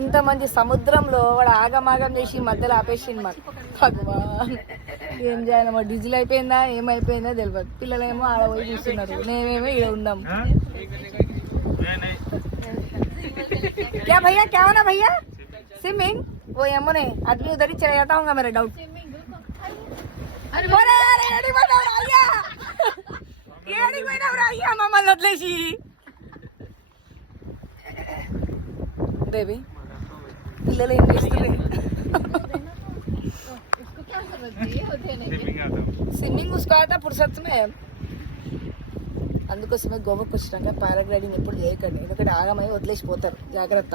ఇంత మంచి సముద్రంలో వాడు ఆగమాగం చేసి మధ్యలో ఆపేసింది మాకు. భగవాన్ ఏం చేయాలి, మా డీజిల్ అయిపోయిందా ఏమైపోయిందో తెలియదు. పిల్లలేమో ఆడ పోయి చూస్తున్నారు, మేమేమో ఇక్కడ ఉన్నాం. क्या भैया क्या होना भैया स्विमिंग वो यमुने आदमी उधर ही चले जाता हूँ मेरा डाउट. మమ్మల్ని వదిలేసి బేబీ పిల్లలు ఏం చేస్తుంది? స్విమ్మింగ్ उसको आता फुर्सत में. అందుకోసమే గోవాకు వచ్చినాక పారాగ్లైడింగ్ ఎప్పుడు చేయకండి, ఎందుకంటే ఆగమై వదిలేసిపోతారు. జాగ్రత్త.